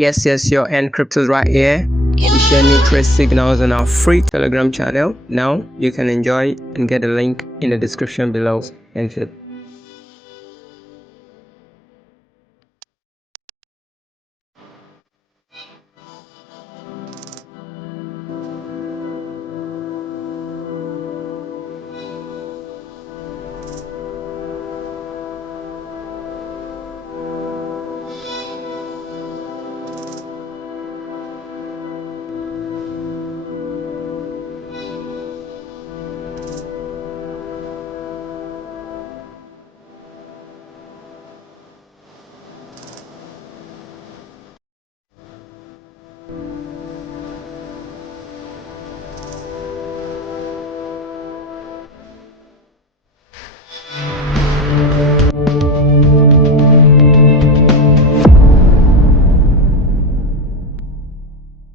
Yes, your encrypt is right here. We share new trade signals on our free Telegram channel. Now you can enjoy and get a link in the description below. Thank you.